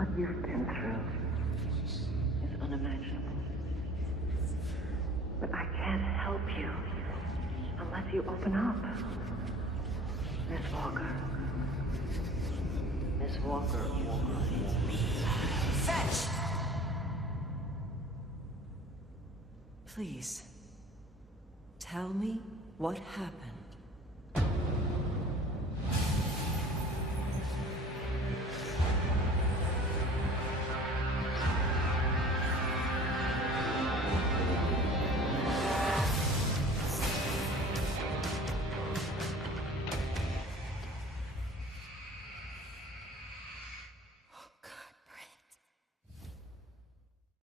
What you've been through is unimaginable. But I can't help you unless you open up. Miss Walker. Miss Walker. Fetch! Please, tell me what happened.